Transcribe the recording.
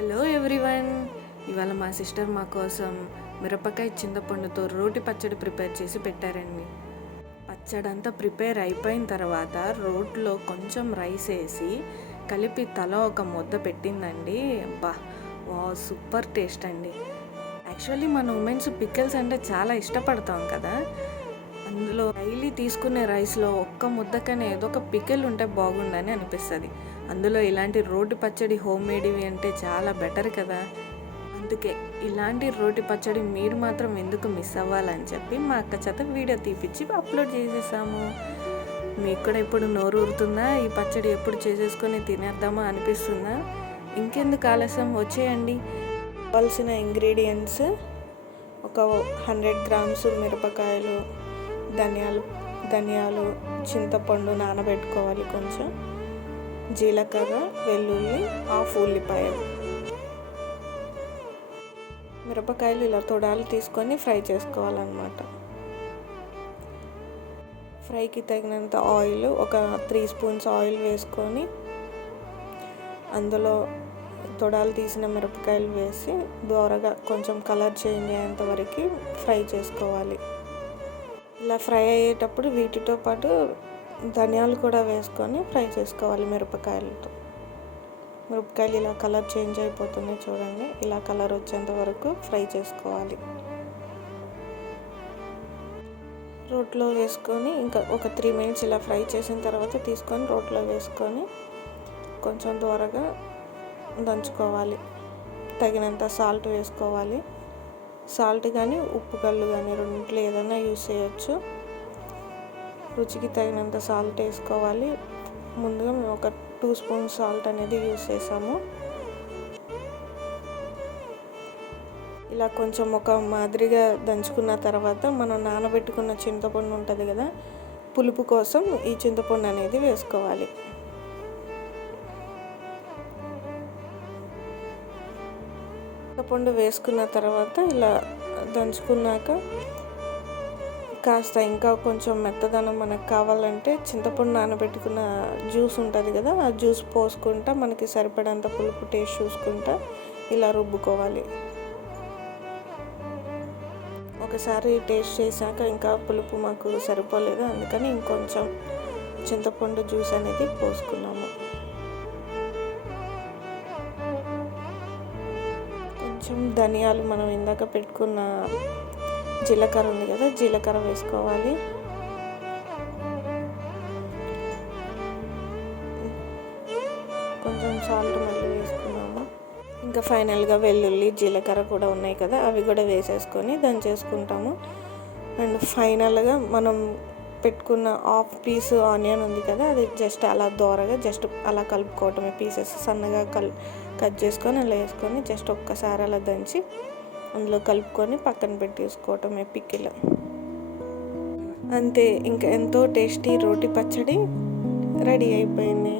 Hello everyone. ఇవాళ మా sister మా కోసం మిరపకాయ చింతపండుతో రోటి పచ్చడి ప్రిపేర్ చేసి పెట్టారండి. పచ్చడి అంతా ప్రిపేర్ అయిపోయిన తర్వాత రోట్లో కొంచెం రైస్ వేసి కలిపి తల ఒక ముద్ద పెట్టిందండి. అబ్బా, వా, సూపర్ టేస్ట్ అండి. యాక్చువల్లీ మన ఉమెన్స్ పికిల్స్ అంటే చాలా ఇష్టపడతాం కదా. అందులో డైలీ తీసుకునే రైస్లో ఒక్క ముద్దకనే ఏదో ఒక పికిల్ ఉంటే బాగుండని అనిపిస్తుంది. అందులో ఇలాంటి రోటి పచ్చడి హోమ్ మేడ్వి అంటే చాలా బెటర్ కదా. అందుకే ఇలాంటి రోటి పచ్చడి మీరు మాత్రం ఎందుకు మిస్ అవ్వాలని చెప్పి మా అక్క చేత వీడియో తీపిచ్చి అప్లోడ్ చేసేసాము. మీకు కూడా ఇప్పుడు నోరు ఊరుతుందా? ఈ పచ్చడి ఎప్పుడు చేసేసుకొని తినేద్దామా అనిపిస్తుందా? ఇంకెందుకు ఆలస్యం, వచ్చేయండి. కావాల్సిన ఇంగ్రీడియంట్స్: ఒక 100 గ్రామ్స్ మిరపకాయలు, ధనియాలు, చింతపండు నానబెట్టుకోవాలి, కొంచెం జీలకర్ర, వెల్లుల్లి, హాఫ్ ఉల్లిపాయలు. మిరపకాయలు ఇలా తొడాలు తీసుకొని ఫ్రై చేసుకోవాలన్నమాట. ఫ్రైకి తగినంత ఆయిల్, ఒక 3 స్పూన్స్ ఆయిల్ వేసుకొని అందులో తొడాలు తీసిన మిరపకాయలు వేసి దోరగా కొంచెం కలర్ చేంజ్ అయ్యేంత వరకు ఫ్రై చేసుకోవాలి. ఇలా ఫ్రై అయ్యేటప్పుడు వీటితో పాటు ధనియాలు కూడా వేసుకొని ఫ్రై చేసుకోవాలి. మిరపకాయలు ఇలా కలర్ చేంజ్ అయిపోతుంది చూడండి. ఇలా కలర్ వచ్చేంత వరకు ఫ్రై చేసుకోవాలి. రోట్లో వేసుకొని ఇంకా ఒక 3 మినిట్స్ ఇలా ఫ్రై చేసిన తర్వాత తీసుకొని రోట్లో వేసుకొని కొంచెం దోరగా దంచుకోవాలి. తగినంత సాల్ట్ వేసుకోవాలి. సాల్ట్ కానీ ఉప్పు కల్లు కానీ రెండింటిలో ఏదైనా యూస్ చేయొచ్చు. రుచికి తగినంత సాల్ట్ వేసుకోవాలి. ముందుగా మేము ఒక 2 స్పూన్స్ సాల్ట్ అనేది యూస్ చేసాము. ఇలా కొంచెం ఒక మాదిరిగా దంచుకున్న తర్వాత మనం నానబెట్టుకున్న చింతపండు ఉంటుంది కదా, పులుపు కోసం ఈ చింతపండు అనేది వేసుకోవాలి. చింతపండు వేసుకున్న తర్వాత ఇలా దంచుకున్నాక కాస్త ఇంకా కొంచెం మెత్తదనం మనకు కావాలంటే చింతపండు నానబెట్టుకున్న జ్యూస్ ఉంటుంది కదా, ఆ జ్యూస్ పోసుకుంటా మనకి సరిపడంత పులుపు టేస్ట్ చూసుకుంటా ఇలా రుబ్బుకోవాలి. ఒకసారి టేస్ట్ చేశాక ఇంకా పులుపు మాకు సరిపోలేదు, అందుకని ఇంకొంచెం చింతపండు జ్యూస్ అనేది పోసుకున్నాము. కొంచెం ధనియాలు, మనం ఇందాక పెట్టుకున్న జీలకర్ర ఉంది కదా, జీలకర్ర వేసుకోవాలి. కొంచెం సాల్ట్ మళ్ళీ వేసుకున్నాము. ఇంకా ఫైనల్గా వెల్లుల్లి, జీలకర్ర కూడా ఉన్నాయి కదా, అవి కూడా వేసేసుకొని దంచేసుకుంటాము. అండ్ ఫైనల్గా మనం పెట్టుకున్న హాఫ్ పీస్ ఆనియన్ ఉంది కదా, అది జస్ట్ అలా దోరగా జస్ట్ అలా కలుపుకోవటమే. పీసెస్ సన్నగా కట్ చేసుకొని అలా వేసుకొని జస్ట్ ఒక్కసారి అలా దంచి అందులో కలుపుకొని పక్కన పెట్టేసుకోవటమే పికిల్. అంతే, ఇంకా ఎంతో టేస్టీ రోటి పచ్చడి రెడీ అయిపోయింది.